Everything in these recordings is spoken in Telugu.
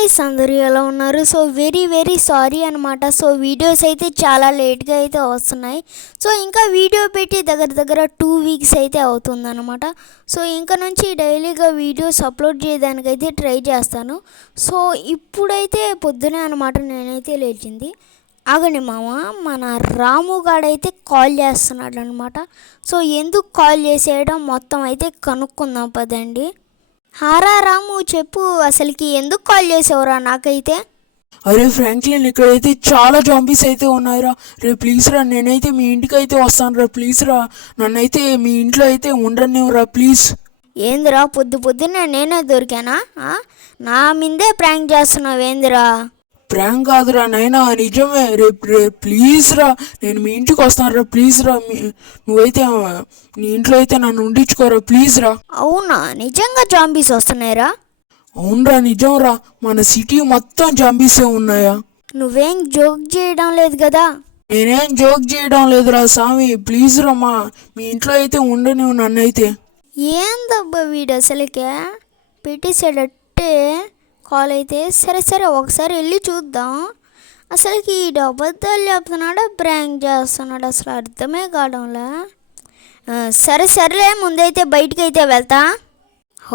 గైస్ అందరూ ఎలా ఉన్నారు? సో వెరీ సారీ అనమాట. సో వీడియోస్ అయితే చాలా లేట్గా అయితే వస్తున్నాయి. సో ఇంకా వీడియో పెట్టి దగ్గర 2 వీక్స్ అయితే అవుతుందన్నమాట. సో ఇంకా నుంచి డైలీగా వీడియోస్ అప్లోడ్ చేయడానికైతే ట్రై చేస్తాను. సో ఇప్పుడైతే పొద్దునే అనమాట నేనైతే లేచింది. ఆగండి మామ, మన రాము గాడైతే కాల్ చేస్తున్నాడు అనమాట. సో ఎందుకు కాల్ చేసేయడం మొత్తం అయితే కనుక్కుందాం పదండి. హారా రాము, చెప్పు, అసలుకి ఎందుకు కాల్ చేసావురా నాకైతే? అరే ఫ్రాంక్లిన్, ఇక్కడైతే చాలా జాంబీస్ అయితే ఉన్నాయిరా. రే ప్లీజ్ రా, నేనైతే మీ ఇంటికి అయితే వస్తాను రా. ప్లీజ్ రా, నన్నైతే మీ ఇంట్లో అయితే ఉండనివ్వరా ప్లీజ్. ఏందిరా పొద్దున్నే నేనే దొరికానా? నా మీదే ప్రాంక్ చేస్తున్నావు ఏందిరా? ప్రాంక్ కాదురా నైనా, నిజమే. రే ప్లీజ్ రా, నేను మీ ఇంటికి వస్తాను రా. ప్లీజ్ రా, నువ్వైతే నీ ఇంట్లో అయితే నన్ను ఉండించుకోరా ప్లీజ్ రా. అవునా, నిజంగా జాంబీస్ వస్తున్నాయిరా? అవునరా, నిజం రా. మన సిటీ మొత్తం జాంబీసే ఉన్నాయా? నువ్వేం జోక్ చేయడం లేదు కదా? నేనేం జోక్ చేయడం లేదురా స్వామి. ప్లీజ్ రా, మీ ఇంట్లో అయితే ఉండనివ్వు నన్నైతే. ఏందబ్బా వీడు అసలుకే పెట్టేసాడట్టే కాల్ అయితే. సరే ఒకసారి వెళ్ళి చూద్దాం. అసలుకి ఈ అబద్ధాలు చెప్తున్నాడా ప్రాంక్ చేస్తున్నాడు అసలు అర్థమే కావడంలా. సరేలే, ముందైతే బయటికి అయితే వెళ్తా.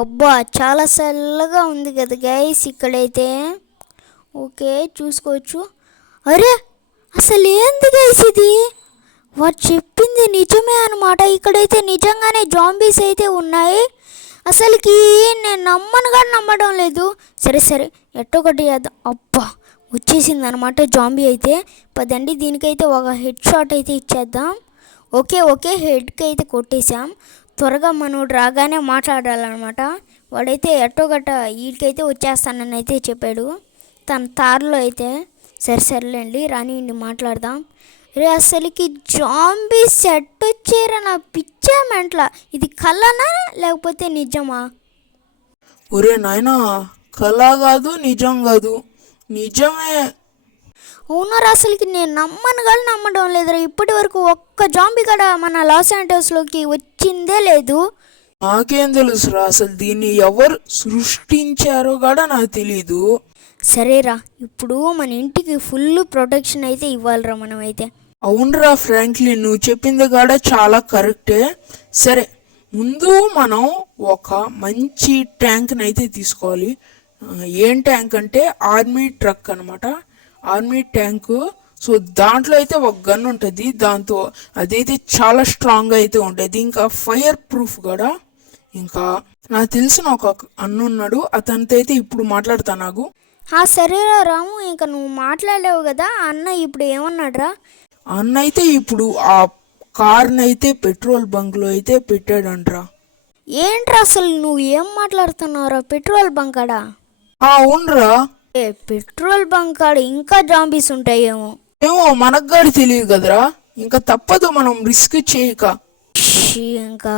అబ్బా చాలా చల్లగా ఉంది కదా గైస్ ఇక్కడైతే. ఓకే, చూసుకోవచ్చు. అరే అసలు ఏంది గైస్ ఇది? వాడు చెప్పింది నిజమే అనమాట. ఇక్కడైతే నిజంగానే జాంబీస్ అయితే ఉన్నాయి. అసలుకి నేను నమ్మడం లేదు. సరే ఎట్టొకటి చేద్దాం. అబ్బా వచ్చేసింది అనమాట జాంబీ అయితే. పదండి, దీనికైతే ఒక హెడ్ షాట్ అయితే ఇచ్చేద్దాం. ఓకే హెడ్కి అయితే కొట్టేశాం. త్వరగా మనోడు రాగానే మాట్లాడాలన్నమాట. వాడైతే ఎట్టోగట్ట వీడికైతే వచ్చేస్తానని అయితే చెప్పాడు తన తారులో అయితే. సరేలేండి, రానివ్వండి మాట్లాడదాం. రే అసలుకి జాంబీ సెట్ వచ్చారా? నా పిచ్చే మెంట్ల. ఇది కలనా లేకపోతే నిజమా? ఒరే నాయనా, కళ కాదు నిజం కాదు, నిజమే. అవునారా, అసలుకి నేను నమ్మడం లేదురా. ఇప్పటి వరకు ఒక్క జాంబీ కూడా మన లాస్ ఏంజల్స్లోకి వచ్చిందే లేదు. నాకేం తెలుసురా, అసలు దీన్ని ఎవరు సృష్టించారో కూడా నాకు తెలీదు. సరేరా, ఇప్పుడు మన ఇంటికి ఫుల్ ప్రొటెక్షన్ అయితే ఇవ్వాలిరా మనమైతే. అవునరా ఫ్రాంక్లిన్, నువ్వు చెప్పింది కూడా చాలా కరెక్టే. సరే, ముందు మనం ఒక మంచి ట్యాంక్ని అయితే తీసుకోవాలి. ఏం ట్యాంక్ అంటే ఆర్మీ ట్రక్ అనమాట, ఆర్మీ ట్యాంకు. సో దాంట్లో అయితే ఒక గన్ ఉంటుంది, దాంతో అదైతే చాలా స్ట్రాంగ్గా అయితే ఉంటుంది. ఇంకా ఫైర్ ప్రూఫ్ కూడా. ఇంకా నాకు తెలిసిన ఒక అన్నున్నాడు, అతనితో అయితే ఇప్పుడు మాట్లాడతా నాకు. సరేరా రాము, ఇంకా నువ్వు మాట్లాడావు కదా, అన్న ఇప్పుడు ఏమన్నాడురా? అన్న అయితే ఇప్పుడు ఆ కార్ని అయితే పెట్రోల్ బంక్లో అయితే పెట్టాడంట్రా. ఏంట్రా అసలు నువ్వు ఏం మాట్లాడుతున్నావురా? పెట్రోల్ బంక్ కాడా? అవునరా. పెట్రోల్ బంక్ కాడ ఇంకా జాంబీస్ ఉంటాయేమో. ఏమో మనకు కూడా తెలియదు కదరా. ఇంకా తప్పదు, మనం రిస్క్ చేయక. ఇంకా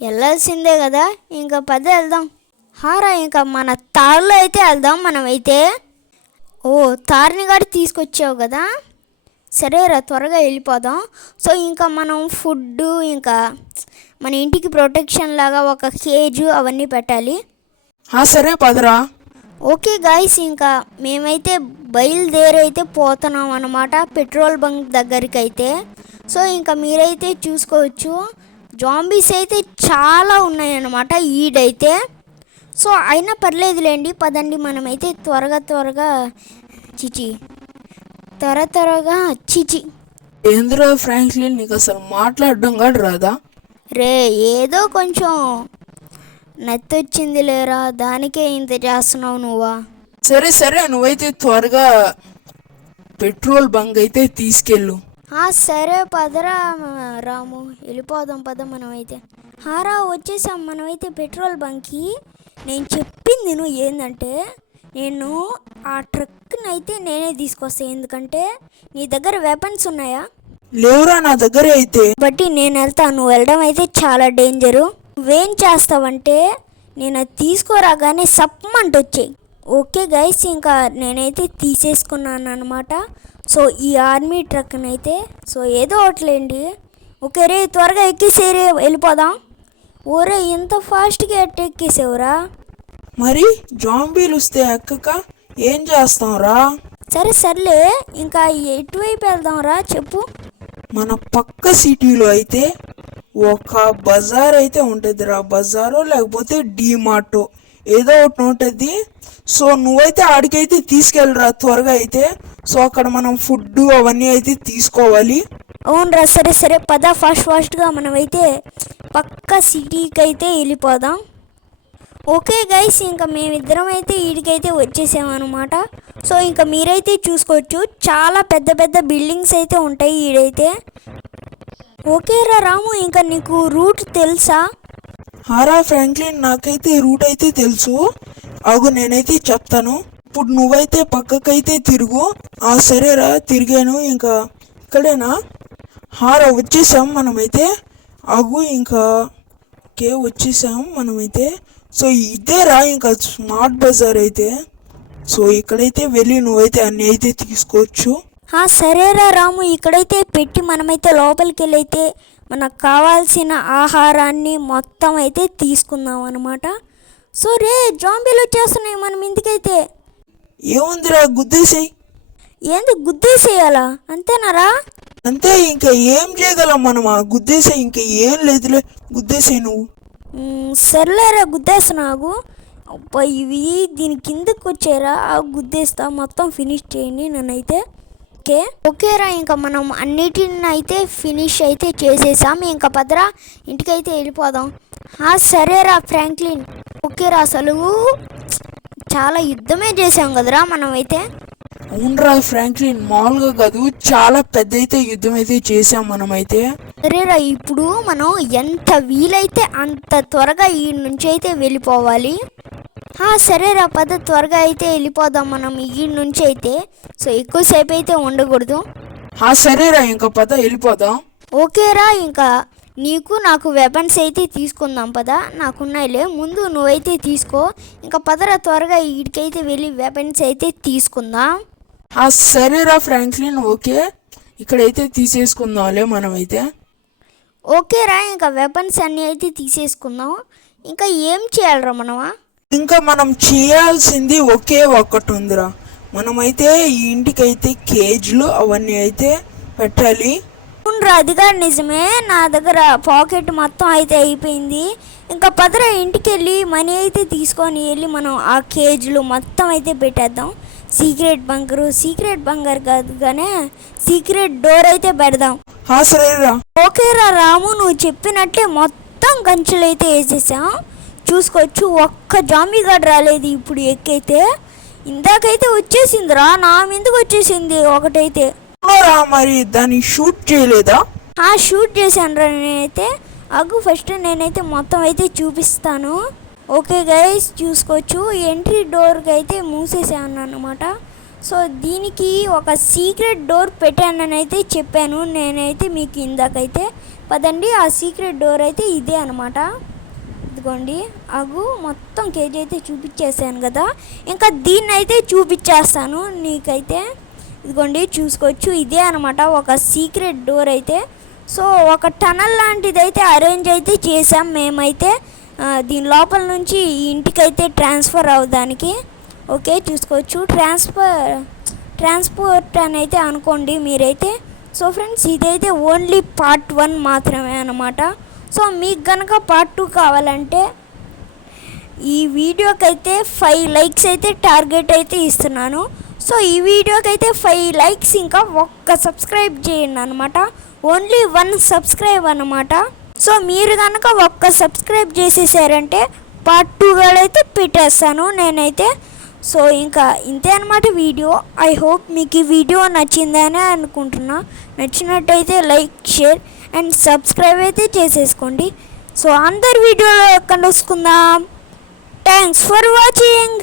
వెళ్ళాల్సిందే కదా, ఇంకా వెళ్దాం. హారా, ఇంకా మన తారులో అయితే వెళ్దాం మనమైతే. తారుని కూడా తీసుకొచ్చావు కదా, సరేరా త్వరగా వెళ్ళిపోదాం. సో ఇంకా మనం ఫుడ్, ఇంకా మన ఇంటికి ప్రొటెక్షన్ లాగా ఒక కేజు అవన్నీ పెట్టాలి. సరే పదరా. ఓకే గాయస్, ఇంకా మేమైతే బయలుదేరైతే పోతున్నాం అన్నమాట పెట్రోల్ బంక్ దగ్గరికి అయితే. సో ఇంకా మీరైతే చూసుకోవచ్చు, జాంబీస్ అయితే చాలా ఉన్నాయన్నమాట ఈడైతే. సో అయినా పర్లేదులేండి, పదండి మనమైతే త్వరగా చిచి. ఏంద్రా ఫ్రాంక్లిన్, నీకు అసలు మాట్లాడడం కూడా రాదా? రే ఏదో కొంచెం నత్తొచ్చింది లేరా, దానికే ఇంత చేస్తున్నావు నువ్వా? సరే నువ్వైతే త్వరగా పెట్రోల్ బంక్ అయితే తీసుకెళ్ళు. సరే పదరా రాము, వెళ్ళిపోదాం పద మనమైతే. హారా, వచ్చేసాం మనమైతే పెట్రోల్ బంక్కి. నేను చెప్పింది నువ్వు ఏంటంటే, నేను ఆ ట్రక్ని అయితే నేనే తీసుకొస్తాను. ఎందుకంటే నీ దగ్గర వెపన్స్ ఉన్నాయా? లేవురా నా దగ్గర అయితే. బట్టి నేను వెళ్తాను, నువ్వు వెళ్ళడం అయితే చాలా డేంజరు. నువ్వేం చేస్తావంటే నేను అది తీసుకోరాగానే సప్మంట వచ్చాయి. ఓకే గైస్, ఇంకా నేనైతే తీసేసుకున్నాను అనమాట. సో ఈ ఆర్మీ ట్రక్ని అయితే, సో ఏదో ఒకటిలేండి. ఓకే రే, త్వరగా ఎక్కేసేరే వెళ్ళిపోదాం. ఓరే ఎంత ఫాస్ట్గా ఎక్కేసేవురా? మరి జాంబీలు వస్తే ఎక్కక ఏం చేస్తాంరా? సర్లే, ఇంకా ఎటువైపు వెళ్దాంరా చెప్పు. మన పక్క సిటీలో అయితే ఒక బజార్ అయితే ఉంటుందిరా. బజారో లేకపోతే డీమార్టో ఏదో ఒకటి ఉంటుంది. సో నువ్వైతే ఆడికైతే తీసుకెళ్ళరా త్వరగా అయితే. సో అక్కడ మనం ఫుడ్ అవన్నీ అయితే తీసుకోవాలి. అవునరా, సరే పద ఫాస్ట్గా మనమైతే పక్క సిటీకి అయితే వెళ్ళిపోదాం. ఓకే గైస్, ఇంకా మేమిద్దరం అయితే ఈడికైతే వచ్చేసామన్నమాట. సో ఇంకా మీరైతే చూసుకోవచ్చు, చాలా పెద్ద పెద్ద బిల్డింగ్స్ అయితే ఉంటాయి ఈడైతే. ఓకేరా రాము, ఇంకా నీకు రూట్ తెలుసా? హారా ఫ్రాంక్లిన్, నాకైతే రూట్ అయితే తెలుసు. అగు నేనైతే చెప్తాను. ఇప్పుడు నువ్వైతే పక్కకైతే తిరుగు. సరేరా, తిరిగాను. ఇంకా ఇక్కడేనా? హారా వచ్చేసాం మనమైతే. అగు ఇంకా ఓకే వచ్చేసాం మనమైతే. సో ఇదేరా ఇంకా స్మార్ట్ బజార్ అయితే. సో ఇక్కడైతే వెళ్ళి నువ్వైతే అన్నీ అయితే తీసుకోవచ్చు. సరేరా రాము, ఇక్కడైతే పెట్టి మనమైతే లోపలికి వెళ్ళి అయితే మనకు కావాల్సిన ఆహారాన్ని మొత్తం అయితే తీసుకుందాం అనమాట. సో రే, జాంబీలు వచ్చేస్తున్నాయి మనం ఇంటికైతే. ఏముందిరా, గుద్దేసేయి. ఏంది గుద్దేసేయాలా? అంతేనారా? అంతే, ఇంకా ఏం చేయగలం మనం? గుద్దేసేయి, ఇంకా ఏం లేదులే, గుద్దేసేయి నువ్వు. సర్లేరా, గుద్దేస్తున్నాగు. అబ్బా, ఇవి దీని కిందకు వచ్చారా? గుద్దేస్తా, మొత్తం ఫినిష్ చేయండి నన్నైతే. ఓకేరా, ఇంకా మనం అన్నిటిని అయితే ఫినిష్ అయితే చేసేసాం. ఇంకా పదరా ఇంటికైతే వెళ్ళిపోదాం. సరేరా ఫ్రాంక్లిన్. ఓకేరా, అసలు చాలా యుద్ధమే చేసాం కదరా మనమైతే. అవునరా ఫ్రాంక్లిన్, మామూలుగా కాదు, చాలా పెద్ద అయితే యుద్ధం అయితే చేసాం మనమైతే. సరేరా, ఇప్పుడు మనం ఎంత వీలైతే అంత త్వరగా ఈ నుంచి అయితే వెళ్ళిపోవాలి. సరేరా, పద త్వరగా అయితే వెళ్ళిపోదాం మనం ఈ నుంచి అయితే. సో ఎక్కువసేపు అయితే ఉండకూడదు. సరేరా, ఇంకా పద వెళ్ళిపోదాం. ఓకేరా, ఇంకా నీకు నాకు వెపన్స్ అయితే తీసుకుందాం పదా. నాకున్నాయిలే, ముందు నువ్వైతే తీసుకో. ఇంకా పదరా త్వరగా వీడికైతే వెళ్ళి వెపన్స్ అయితే తీసుకుందాం. సరేరా ఫ్రాంక్లిన్, ఓకే ఇక్కడైతే తీసేసుకుందాంలే మనమైతే. ఓకేరా, ఇంకా వెపన్స్ అన్నీ అయితే తీసేసుకుందాం. ఇంకా ఏం చేయాలరా మనమా? ఇంకా మనం చేయాల్సింది ఒకే ఒక్కటి ఉందిరా. మనమైతే ఈ ఇంటికైతే కేజ్లు అవన్నీ అయితే పెట్టాలి. అవునరా, అదిగా నిజమే. నా దగ్గర పాకెట్ మొత్తం అయితే అయిపోయింది. ఇంకా పదరా ఇంటికి వెళ్ళి మనీ అయితే తీసుకొని వెళ్ళి మనం ఆ కేజ్లు మొత్తం అయితే పెట్టేద్దాం. సీక్రెట్ బంకర్ కాదు కానీ సీక్రెట్ డోర్ అయితే పెడదాం. సరేరా. ఓకేరా రాము, నువ్వు చెప్పినట్లే మొత్తం కంచెలు అయితే వేసేసాం. చూసుకోవచ్చు, ఒక్క జాంబీ గార్డ్ రాలేదు ఇప్పుడు ఎక్కైతే. ఇందాకైతే వచ్చేసిందిరా, నా మీదకి వచ్చేసింది ఒకటైతే. మరి దాన్ని షూట్ చేయలేదా? షూట్ చేశాను రా నేనైతే. ఫస్ట్ నేనైతే మొత్తం అయితే చూపిస్తాను. ఓకే గైస్, చూసుకోవచ్చు, ఎంట్రీ డోర్కి అయితే మూసేసాను అన్నమాట. సో దీనికి ఒక సీక్రెట్ డోర్ పెట్టానని అయితే చెప్పాను నేనైతే మీకు ఇందాకైతే. పదండి, ఆ సీక్రెట్ డోర్ అయితే ఇదే అనమాట. ఇదిగోండి, మొత్తం కేజీ అయితే చూపించేసాను కదా. ఇంకా దీన్ని అయితే చూపించేస్తాను నీకైతే. ఇదిగోండి చూసుకోవచ్చు, ఇదే అనమాట ఒక సీక్రెట్ డోర్ అయితే. సో ఒక టనల్ లాంటిది అయితే అరేంజ్ అయితే చేసాం మేమైతే దీని లోపల నుంచి ఈ ఇంటికైతే ట్రాన్స్ఫర్ అవ్వడానికి. ఓకే చూసుకోవచ్చు, ట్రాన్స్పోర్ట్ అని అయితే అనుకోండి మీరైతే. సో ఫ్రెండ్స్, ఇదైతే ఓన్లీ పార్ట్ 1 మాత్రమే అనమాట. సో మీకు కనుక పార్ట్ 2 కావాలంటే ఈ వీడియోకి అయితే 5 లైక్స్ అయితే టార్గెట్ అయితే ఇస్తున్నాను. సో ఈ వీడియోకి అయితే 5 లైక్స్ ఇంకా ఒక్క సబ్స్క్రైబ్ చేయండి అనమాట. ఓన్లీ 1 సబ్స్క్రైబ్ అనమాట. సో మీరు కనుక ఒక్క సబ్స్క్రైబ్ చేసేసారంటే పార్ట్ 2 కూడా అయితే పెట్టేస్తాను నేనైతే. సో ఇంకా ఇంతే అనమాట వీడియో. ఐ హోప్ మీకు ఈ వీడియో నచ్చిందని అనుకుంటున్నా. నచ్చినట్టయితే లైక్, షేర్ అండ్ సబ్స్క్రైబ్ అయితే చేసేసుకోండి. సో అందరి వీడియోలో కలుసుకుందాం. Thanks for watching.